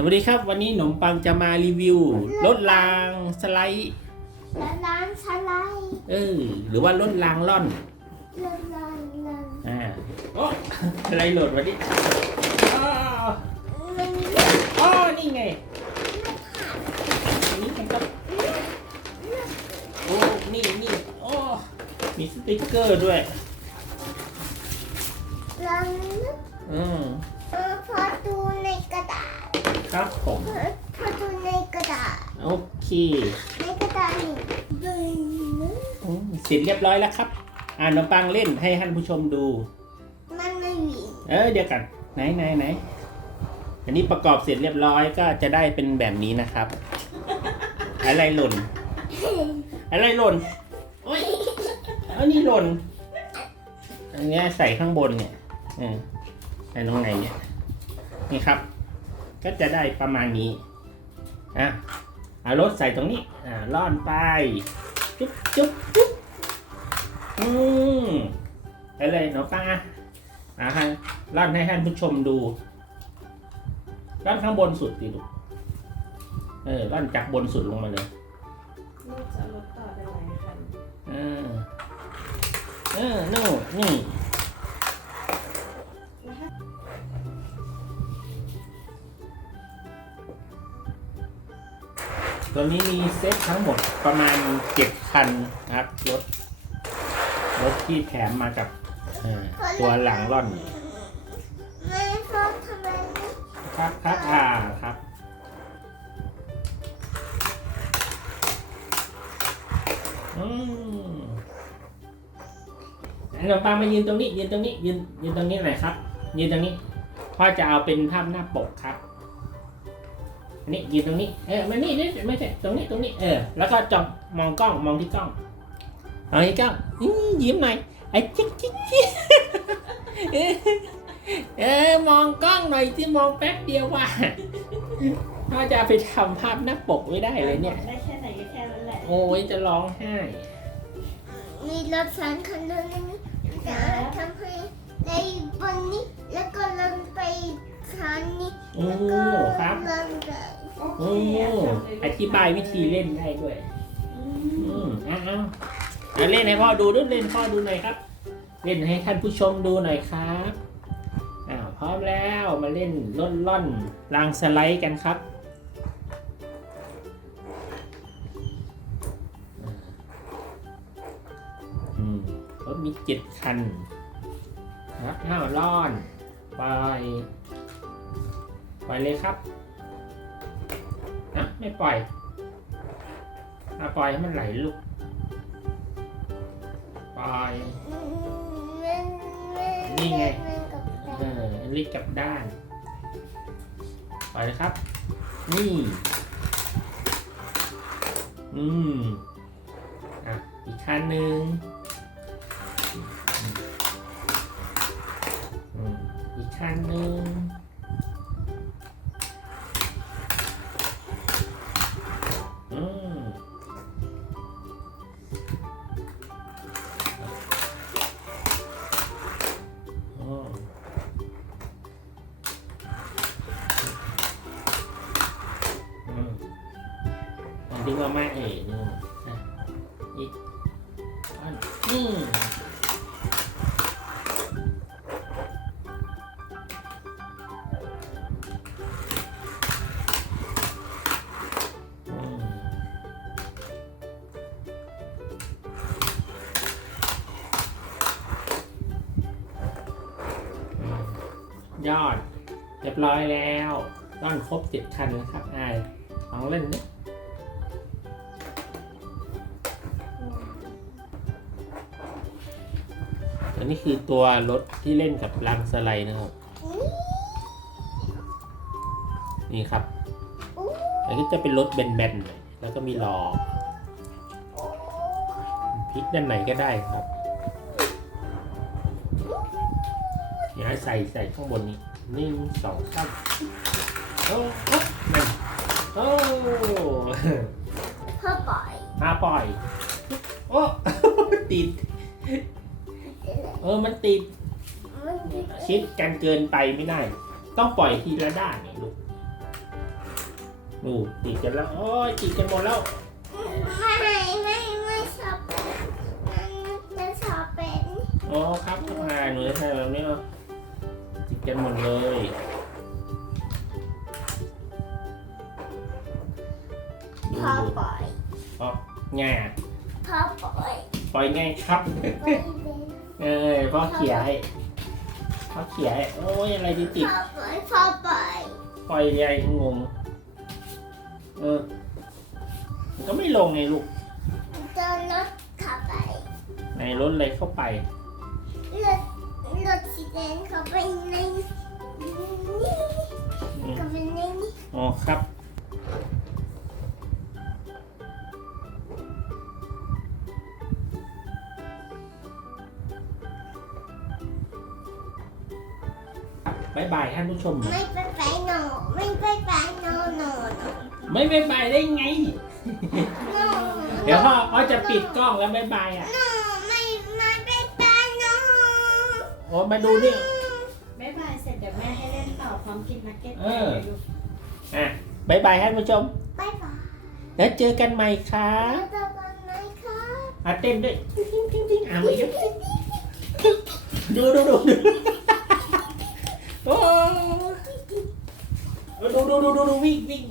สวัสดีครับ วันนี้หนมปังจะมารีวิวรถรางสไลด์และร้านสไลด์เออหรือว่ารถรางล่อนเลินเลินเลินอ่าโอ้อะไรหล่นวันนี้อ้าวมันอ๋อนี่ไงอันนี้มันก็โอ้นี่นี่โอ้มีสติ๊กเกอร์ด้วยร้านอืมเออพอดูในกระดาษ ครับผมพอพอดูในกระดาษโอเคในกระดาษนี่ดูอืมเสร็จเรียบร้อยแล้วครับ อ่านขนมปังเล่นให้ท่านผู้ชมดู มันไม่หวีเออเดี๋ยวกันไหนไหนไหนอันนี้ประกอบเสร็จเรียบร้อยก็จะได้เป็นแบบนี้นะครับ อะไรหล่น อะไรหล่นโอ้ยอันนี้หล่น อันเนี้ยใส่ข้างบนเนี่ยเออใส่ตรงไหนเนี่ย นี่ครับ ก็จะได้ประมาณนี้อะเอารถใส่ตรงนี้อ่าล่อนไปจุ๊บจุ๊บจุ๊บอืมไปเลยหนูปังอะอะให้ล่อนให้ท่านผู้ชมดูล่อนข้างบนสุดดิลูกเออล่อนจากบนสุดลงมาเลยลูกจะรถต่อได้หลายคันเออเออโน่นี่ ตัวนี้มีเซตทั้งหมดประมาณเจ็ดคันนะครับรถรถที่แถมมากับเอ่อตัวหลังร่อนไม่พอทำไมไม่ครับครับอ่าครับอืมไอ้หนมปังมายืนตรงนี้ยืนตรงนี้ยืนยืนตรงนี้หน่อยครับ ยืนตรงนี้พ่อจะเอาเป็นภาพหน้าปกครับ อันนี้ยืนตรงนี้ เออมานี่นี่ไม่ใช่ตรงนี้ตรงนี้ เออ แล้วก็จ้องมองกล้องมองที่กล้องมองที่กล้องอื้อยิ้มหน่อยไอ้จิ๊กจิ๊กจิ๊กเออเออมองกล้องหน่อยที่มองแป๊บเดียวว่ะพ่อจะเอาไปทำภาพหน้าปกไม่ได้เลยเนี่ย ได้แค่ไหนก็แค่นั้นแหละโอ้ยจะร้องไห้ มีรถสองคันตรงนี้จะทำให้ในบนนี้แล้วก็ลงไปคันนี้โอ้แล้วก็ครับลงไป โอเคโอ้อะทำเลยอธิบายวิธีเล่นได้ด้วย อืมอืมอ้าวอ้าวอะเล่นให้พ่อดูด้วยเล่นให้พ่อดูหน่อยครับ เล่นให้ท่านผู้ชมดูหน่อยครับอ้าวพร้อมแล้วมาเล่นล่นล่อนรางสไลด์กันครับ อืมรถมีเจ็ดคันครับอ้าวล่อนปล่อยปล่อยเลยครับอะ ไม่ปล่อยอะปล่อยให้มันไหลลูกปล่อยนี่ไงเออรีบกลับด้าน ปล่อยเลยครับ นี่ อืมอะอีกคันหนึ่งอืมอีกคันหนึ่ง ดึงออกมาเอ๋ดึงออกมาอะอีกอันอืมอืมอืมยอด เรียบร้อยแล้ว ต้อนครบเจ็ดคันแล้วครับไอายลองเล่นนิ อันนี้คือตัวรถที่เล่นกับรางสไลด์นะครับ นี่ครับ อันนี้จะเป็นรถแบนๆหน่อยแล้วก็มีล้อพลิกด้านไหนก็ได้ครับเดี๋ยวให้ใส่ใส่ข้างบนนี้หนึ่งสองสามโอ้โอ้นั่นโอ้พ่อปล่อยมาปล่อย โอ้ ติด เออมันติดมันชิดกันเกินไปไม่ได้ ต้องปล่อยทีละด้านไงลูกดูติดกันแล้วโอ้ยติดกันหมดแล้วไม่ไม่ไม่ชอบเป็นมันจะชอบเป็นอ๋อครับถ่ายหนูจะถ่ายแบบนี้เหรอติดกันหมดเลยดูพอดูปล่อยอ๋อง่ายพอปล่อยปล่อยง่ายครับไม่ เป็นเออพ่อเขียให้พ่อเขียให้โอ้ยอะไรติดพติดอปล่อยพอปล่อยปล่อยใหญ่งงเออมันก็ไม่ลงไงลูกจะรถขับไปในรถเลยเข้าไปรถรถสีแดงเข้าไปในนี่อืมเข้าไปในนี่อ๋อครับ บายบายท่านผู้ชม ไม่ไปไปหนอไม่ไปไปหนอหนอหนอไม่บายบายได้ไง หนอเดี๋ยวพ่อพ่อจะปิดกล้องแล้วบายบายอะหนอไม่ไม่ไปไปหนอโอ้มาดูนี่ บ๊ายบายเสร็จเดี๋ยวแม่ให้เล่นต่อพร้อมกินนักเก็ตเออเดี๋ยวดูอะบายบายท่านผู้ชมบายบายแล้วเจอกันใหม่ครัแล้บวเจอกันไหมครับอะเต้นด้วยทิ้งทิ้งทิ้งทิ้งอะมาเยอะดูดูดูดู No, no, no, no, no, no, we, we,